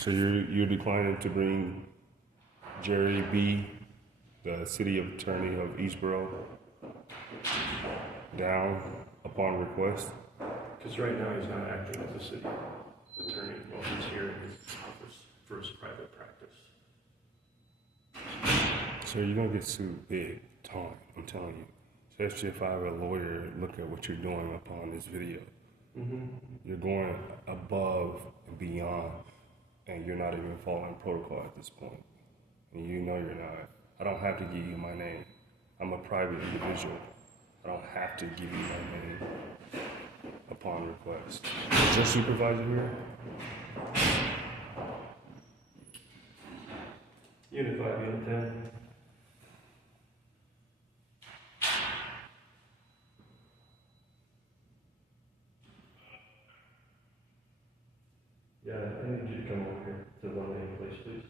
So you're declining to bring Jerry B., the city attorney of Eastboro, down upon request? Because right now he's not acting as a city attorney while he's here in his office for his private practice. So you're gonna get sued big time, I'm telling you. Especially if I have a lawyer look at what you're doing upon this video. You're going above and beyond, and you're not even following protocol at this point. And you know you're not. I don't have to give you my name. I'm a private individual. I don't have to give you my name upon request. Is your supervisor here? Unit 5, Unit 10. Yeah, I need you to come over here to the main place, please.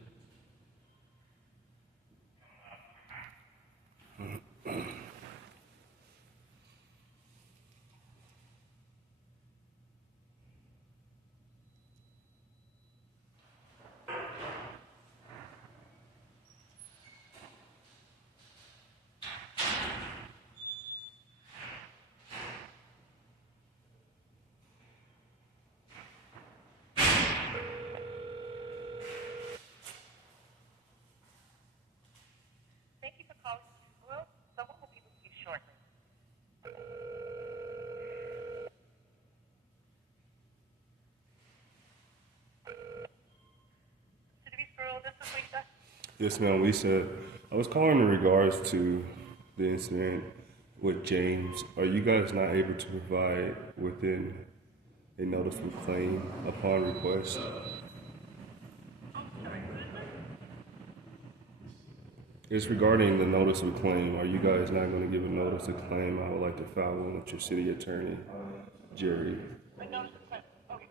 Thank you for calling. Well, someone will be with you shortly. City Bureau, this is Lisa. Yes, ma'am. Lisa, I was calling in regards to the incident with James. Are you guys not able to provide within a notice of claim upon request? It's regarding the notice of claim. Are you guys not going to give a notice of claim? I would like to file one with your city attorney, Jerry. A notice of claim. Okay.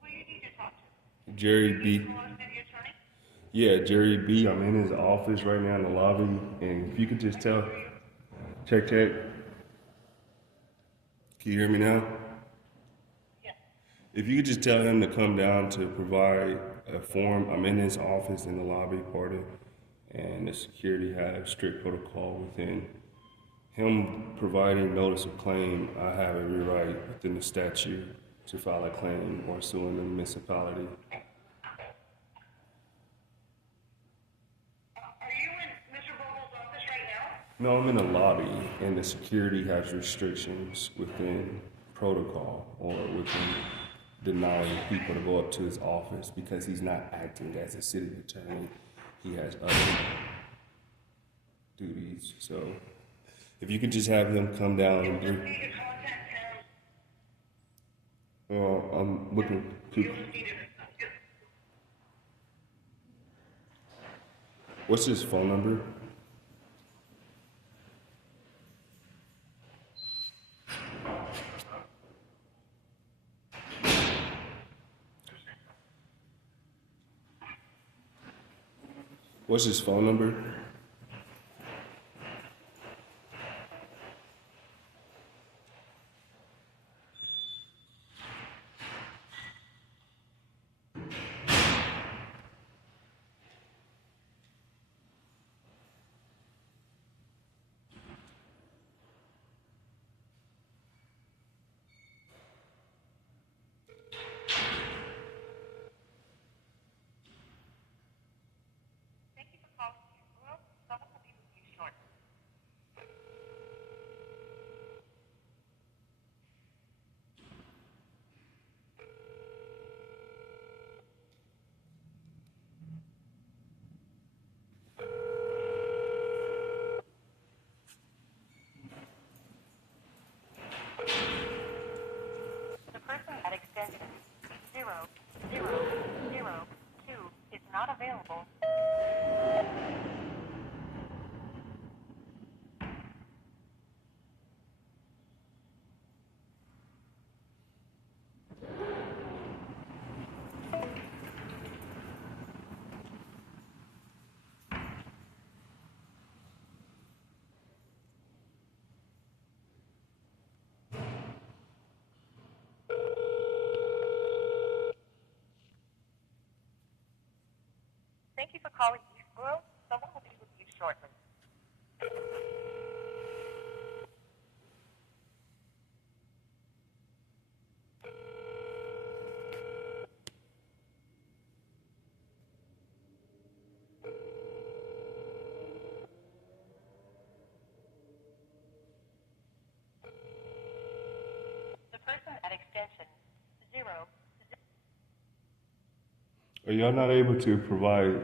Who you need to talk to? Jerry B. You want a city attorney? Yeah, Jerry B. I'm in his office right now in the lobby, and if you could just tell, check. Can you hear me now? Yes. If you could just tell him to come down to provide a form. I'm in his office in the lobby party, and the security has strict protocol within him providing notice of claim. I have every right within the statute to file a claim or suing the municipality. Are you in Mr. Vogel's office right now? No, I'm in the lobby, and the security has restrictions within protocol or within denying people to go up to his office because he's not acting as a city attorney. He has other duties. So if you could just have him come down and You need to contact him. I'm looking to. You need to. What's his phone number? What's his phone number? Thank you for calling. Well, someone will be with you shortly. The person at extension 0002 is not available. Thank you for calling Eastboro. Someone will be with you shortly. The person at extension 0. Are y'all not able to provide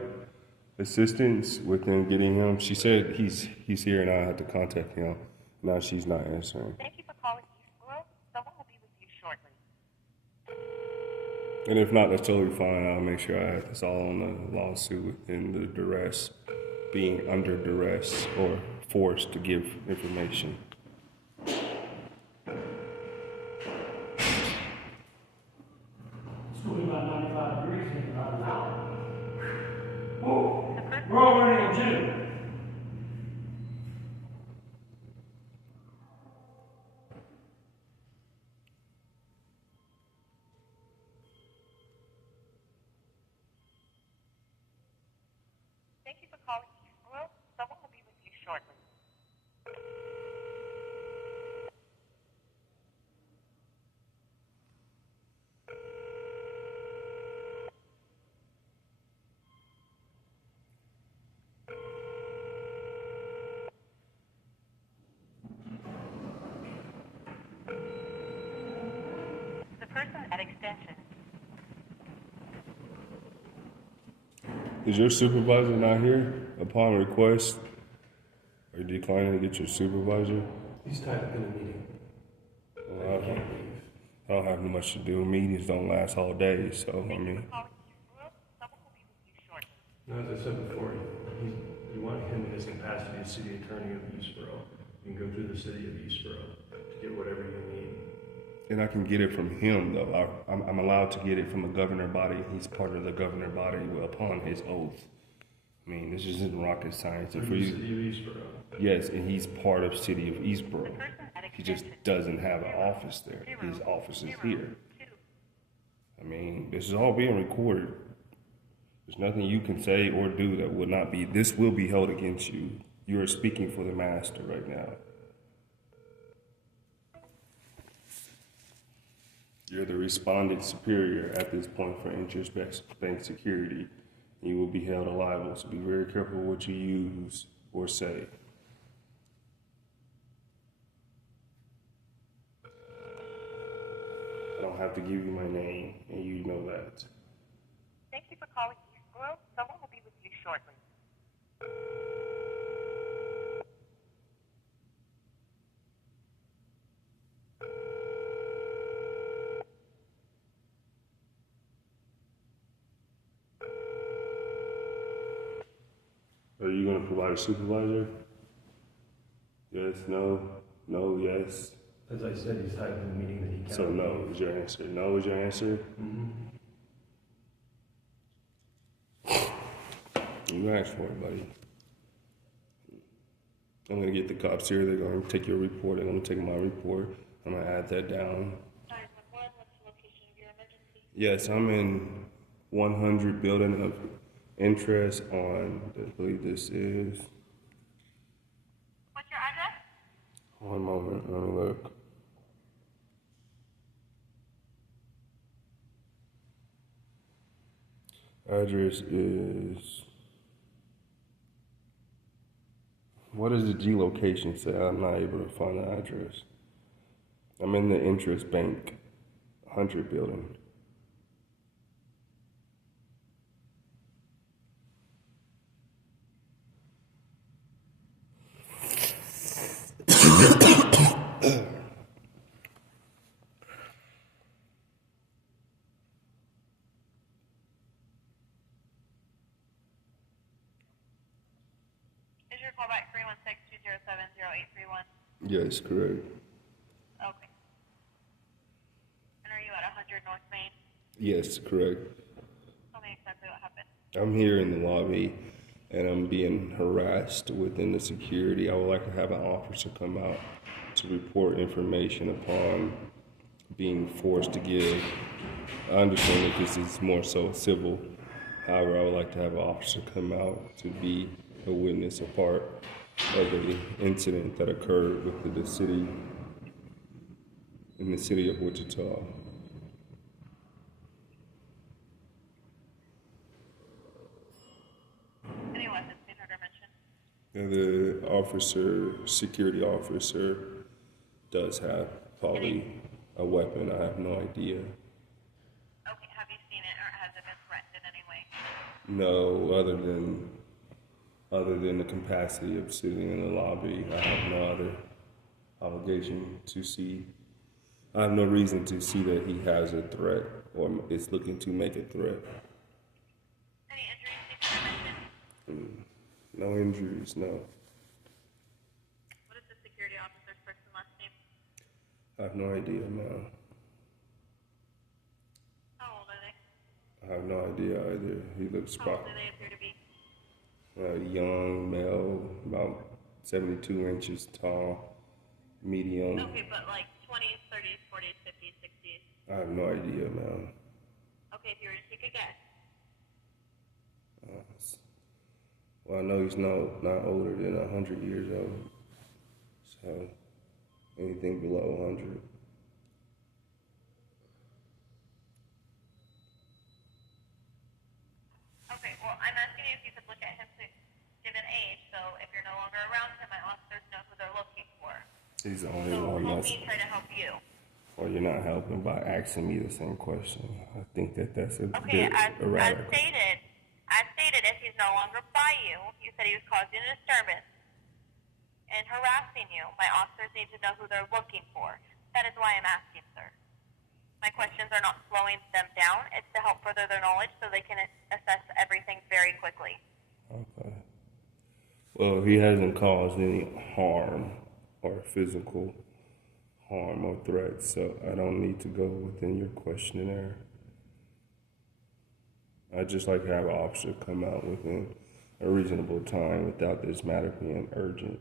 assistance with them getting him? She said he's here and I have to contact him. Now she's not answering. Thank you for calling Eastboro. Someone will be with you shortly. And if not, that's totally fine. I'll make sure I have this all on the lawsuit and the duress, being under duress or forced to give information. It's going about 95 degrees in about an hour. Whoa, we're already on June. Thank you for calling Eastboro. Someone will be with you shortly. The person at extension. Is your supervisor not here? Upon request, are you declining to get your supervisor? He's tied up in a meeting. Well, He can't leave. I don't have much to do. Meetings don't last all day, so I Thank you mean, for calling Eastboro. Someone will be with you shortly. No, as I said before, we want him in his capacity as city attorney of Eastboro. You can go through the city of Eastboro to get whatever you need. and I can get it from him though. I'm allowed to get it from a governor body. He's part of the governor body upon his oath. I mean, this isn't rocket science. And for The you, city of Eastboro. yes, and he's part of city of Eastboro. The person at He just extension doesn't have an office there. His office is here. I mean, this is all being recorded. There's nothing you can say or do that will not be. This will be held against you. You are speaking for the master right now. You're the respondent superior at this point for interest-based bank security. You will be held liable, so be very careful what you use or say. I don't have to give you my name, and you know that. Thank you for calling Eastboro. Someone will be with you shortly. Are you going to provide a supervisor? Yes, no, no, yes. As I said, he's tied up in a meeting that he can't. So no is your answer. No is your answer. You asked for it, buddy. I'm gonna get the cops here. They're gonna take your report. They're gonna take my report. I'm gonna add that down. 911, what's the location of your emergency? Yes, I'm in 100 building of interest on, I believe this is. What's your address? One moment, let me look. Address is. What does the geolocation say? I'm not able to find the address. I'm in the Interest Bank 100 building. Is your callback 316-207-0831? Yes, correct. Okay. And are you at 100 North Main? Yes, correct. Tell me exactly what happened. I'm here in the lobby and I'm being harassed within the security. I would like to have an officer come out to report information upon being forced to give. I understand that this is more so civil However, I would like to have an officer come out to be a witness, a part of the incident that occurred within the city, in the city of Wichita. Any weapons being heard or mentioned? And the officer, security officer, does have probably a weapon. I have no idea. Okay, have you seen it or has it been threatened in any way? No, other than the capacity of sitting in the lobby, I have no other obligation to see. I have no reason to see that he has a threat or is looking to make a threat. Any injuries being heard or mentioned? No injuries, no. What is the security officer's first and last name? I have no idea, no. How old are they? I have no idea either. He looks How old do they appear to be? young male, about 72 inches tall, medium. Okay, but like 20s, 30s, 40s, 50s, 60s. I have no idea, man. Okay, if you were to take a guess. Well, I know he's not older than 100 years old. So, anything below 100. Okay, well, I'm asking you if you could look at him to give an age, so if you're no longer around him, my officers know who they're looking for. He's the only So one help that's... me try to help you. Or you're not helping by asking me the same question. I think that's a Okay, bit as erratic. stated, if he's no longer by you, you said he was causing a disturbance and harassing you. My officers need to know who they're looking for. That is why I'm asking, sir. My questions are not slowing them down. It's to help further their knowledge so they can assess everything very quickly. Okay. Well, he hasn't caused any harm or physical harm or threat, so I don't need to go within your questionnaire. I'd just like to have an officer come out within a reasonable time without this matter being urgent.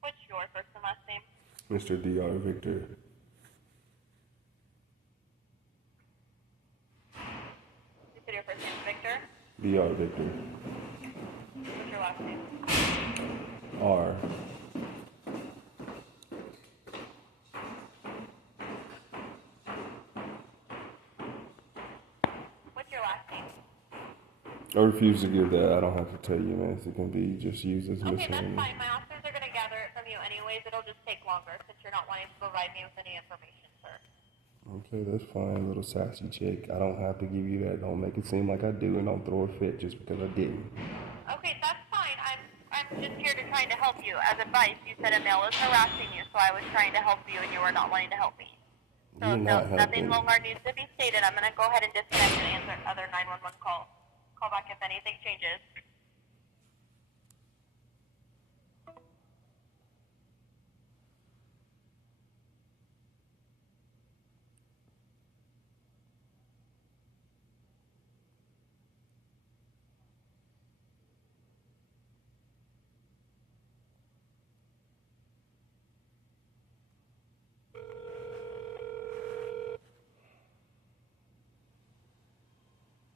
What's your first and last name? Mr. D.R. Victor, You said your first name is Victor. D.R. Victor, What's your last name? R. What's your last name? I refuse to give that. I don't have to tell you, man. It can be just used as Okay, that's miscellaneous. fine. My officers are going to gather it from you anyways. It'll just take longer since you're not wanting to provide me with any information, sir. Okay, that's fine, little sassy chick. I don't have to give you that. Don't make it seem like I do, and don't throw a fit just because I didn't. Okay, that's fine. I'm just here to trying to help you. As advice, you said a male is harassing you, so I was trying to help you, and you were not wanting to help me. So You're not nothing helping. longer needs to be stated. I'm going to go ahead and disconnect and answer other 911 calls. Call back if anything changes.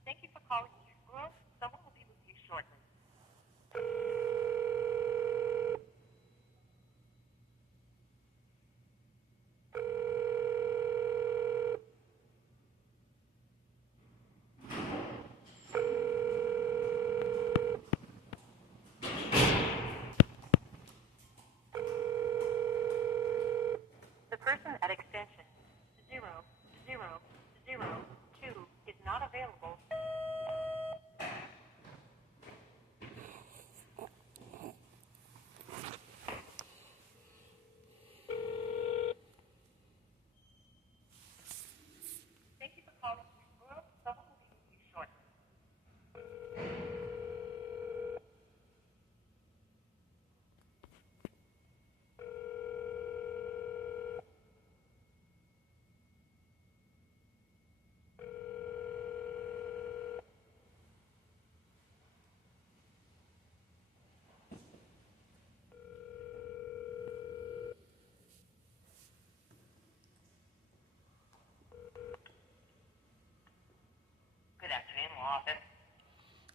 Thank you for calling East Grove. Someone will be with you shortly. The person at extension 0002 is not available. Thank you for calling East Grove. Someone will be with you shortly.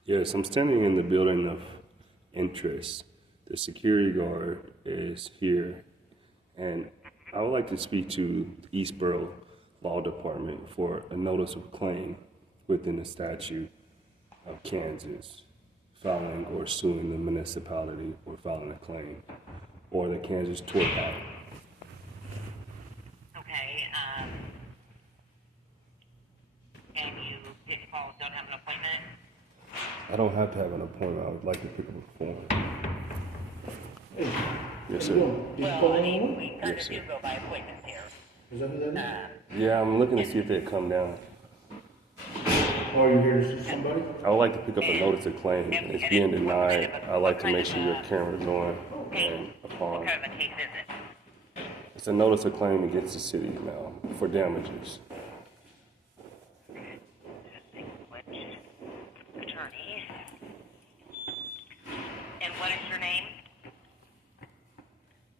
Yes, I'm standing in the building of interest. The security guard is here, and I would like to speak to the Eastboro Law Department for a notice of claim within the statute of Kansas, filing or suing the municipality or filing a claim, or the Kansas Tort Act. Okay, and you didn't call, don't have an appointment? I don't have to have an appointment. I would like to pick up a form. Yes, sir. Well, I mean, we kind Yes, of do sir. go by appointments here. Is that who that Yeah, I'm looking to see if they come down. is? Oh, are you here to see somebody? I would like to pick up a notice of claim. It's being denied. I'd like to make sure your camera's on and upon. What kind of a case is it? It's a notice of claim against the city now for damages. Which attorney? And what is your name?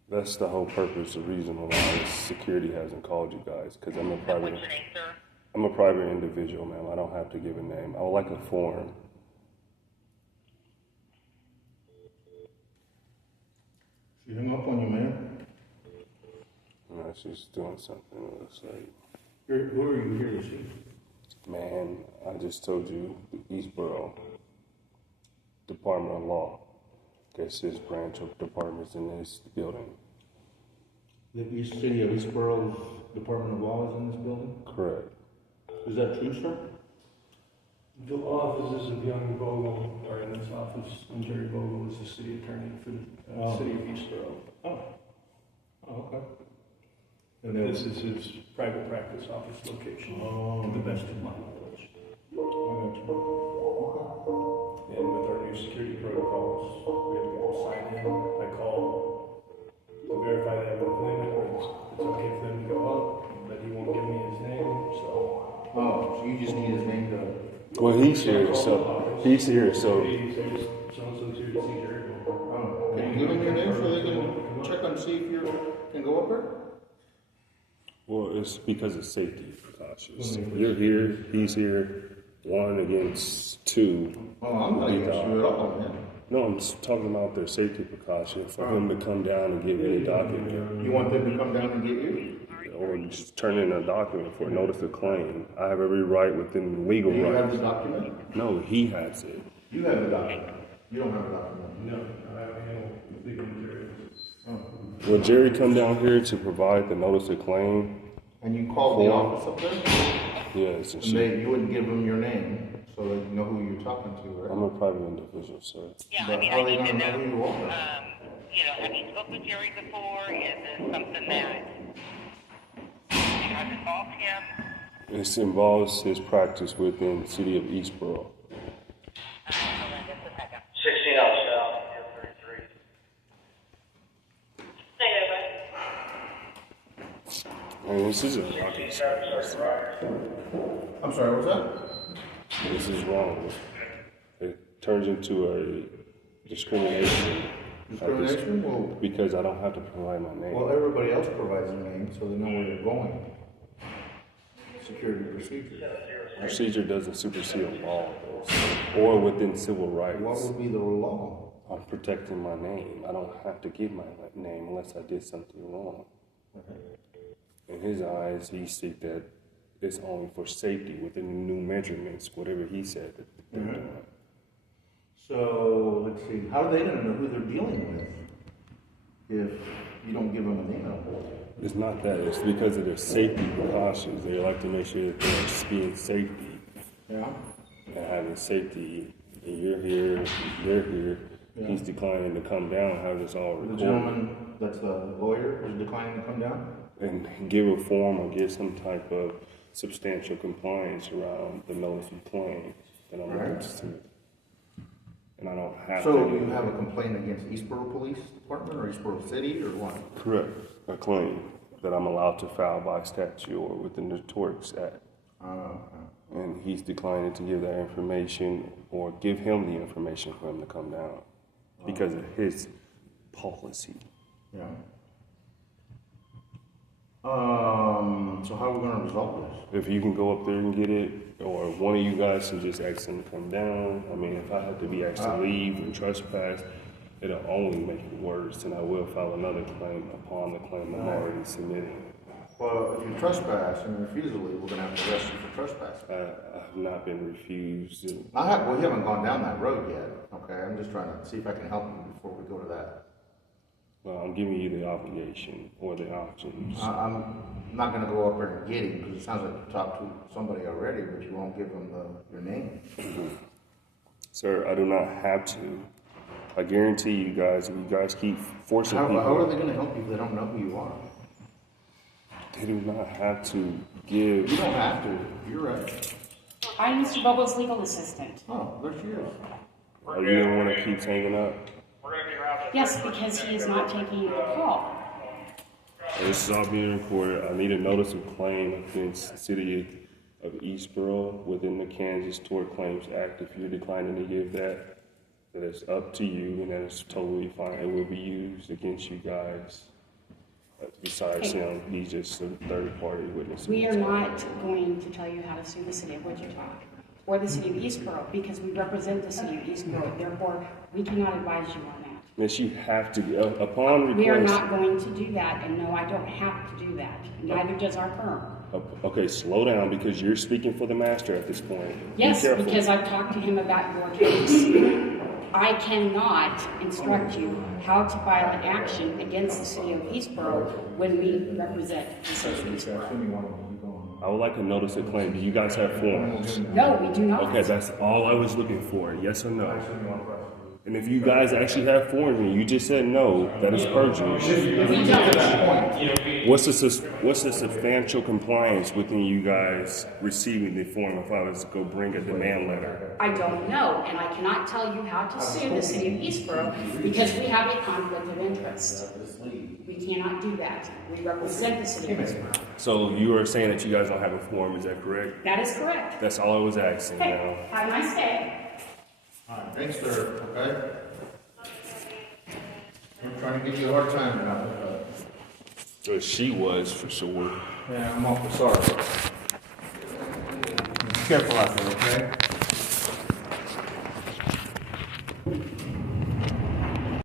That's the whole purpose, the reason why security hasn't called you guys, because I'm a What's private, your name, sir? I'm a private individual, ma'am. I don't have to give a name. I would like a form. She hung up on you, man. No, she's doing something. It looks like, Who are you here to see? man, I just told you, the Eastboro Department of Law. Guess his branch of departments in this building. The East City of Eastboro's Department of Law is in this building? Correct. Is that true, sir? The offices of Young Vogel are in this office, and Jerry Vogel is the city attorney for the city of Eastboro. Oh. Oh, okay. And this is his private practice office location, to the best of my knowledge. I got you. And with our new security protocols, we have people sign in. I call to verify they have an appointment, or it's okay for them to go up, but he won't give me his name, so. Oh, so you just need his name to... Well, he's here, so he's here, so He says, so-and-so's here to see Jerry Vogel. Oh, can you give them your name so they can check and see if you can go up there? well, it's because of safety precautions. You're here, he's here. 1 against 2. Oh, I'm not against you at all, man. No, I'm just talking about their safety precautions for him to come down and give me a document, You want them to come down and get you? or just turn in a document for a notice of claim. I have every right within legal Do you have rights. the document? No, he has it. You have the document. You don't have the document. No, I handle legal materials. Oh. Will Jerry come down here to provide the notice of claim? And you called the office up there? Yes, and You wouldn't give them your name so they know who you're talking to, right? I'm a private individual, sir. Yeah, I But mean, how I are they need to gonna know know, who you are? have you spoken with Jerry before? Is this something that has involved him? This involves his practice within the city of Eastboro. Hold on just a second. 16 out south, near 33. Say that, And this isn't rocket science. I'm sorry, what's that? This is wrong. It turns into a discrimination. Discrimination? Well, Because I don't have to provide my name. well, everybody else provides a name so they know where they're going. Security procedure. Procedure doesn't supersede law, or within civil What rights. would be the law? I'm protecting my name. I don't have to give my name unless I did something wrong. In his eyes, he sees that it's only for safety within the new measurements, whatever he said that they're doing. So, let's see, how are they gonna know who they're dealing with if you don't give them a name? It's not that. It's because of their safety precautions. They like to make sure that they're being safety Yeah? and having safety. And you're here, they're here. Yeah. He's declining to come down, have this all The recorded, gentleman that's the lawyer is declining to come down? and give a form or give some type of substantial compliance around the notice of claim that I'm looking to see. And I don't have So to. you have a complaint against Eastboro Police Department or Eastboro City or what? Correct. A claim that I'm allowed to file by statute or within the Torts Act. And he's declining to give that information or give him the information for him to come down because of his policy. Yeah. So how are we gonna resolve this? If you can go up there and get it, or one of you guys can just ask them to come down. I mean, if I have to be asked to leave and trespass, it'll only make it worse, and I will file another claim upon the claim I'm already submitting. Well, if you trespass and refuse to leave, we're gonna have to arrest you for trespassing. I have not been refused. We haven't gone down that road yet, okay? I'm just trying to see if I can help you before we go to that. Well, I'm giving you the obligation or the options. I'm not gonna go up there and get him, because it sounds like you talked to somebody already, but you won't give them your name. Sir, I do not have to. I guarantee you guys, if you guys keep forcing How people, are they gonna help you if they don't know who you are? they do not have to give. You don't have to, you're right. I'm Mr. Bobo's legal assistant. Oh, there she is. Are you the one that keeps hanging up? Yes, because he is not taking the call. This is all being recorded. I need a notice of claim against the city of Eastboro within the Kansas Tort Claims Act. If you're declining to give that, that is up to you, and that is totally fine. It will be used against you guys. Besides him, he's just a third-party witness. We are not going to tell you how to sue the city of Wichita or the city of Eastboro because we represent the city of Eastboro. Therefore, we cannot advise you on that. Miss, you have to, upon request. We are not going to do that, and no, I don't have to do that. Neither does our firm. Okay, slow down because you're speaking for the master at this point. Yes, Be careful. because I've talked to him about your case. I cannot instruct you how to file an action against the city of Eastboro when we represent the city of Eastboro. I would like a notice of claim. Do you guys have forms? No, we do not. Okay, that's all I was looking for. Yes or no? And if you guys actually have forms and you just said no, that is perjury. We don't. What's the substantial compliance within you guys receiving the form if I was to go bring a demand letter? I don't know, and I cannot tell you how to sue the city of Eastboro because we have a conflict of interest. We cannot do that. We represent the city of Eastboro. So you are saying that you guys don't have a form, is that correct? That is correct. That's all I was asking now. Okay, have a nice day. All right, thanks, sir, okay? I'm trying to give you a hard time about it, Well, she was for sure. Yeah, I'm awful sorry. Be careful out there, okay?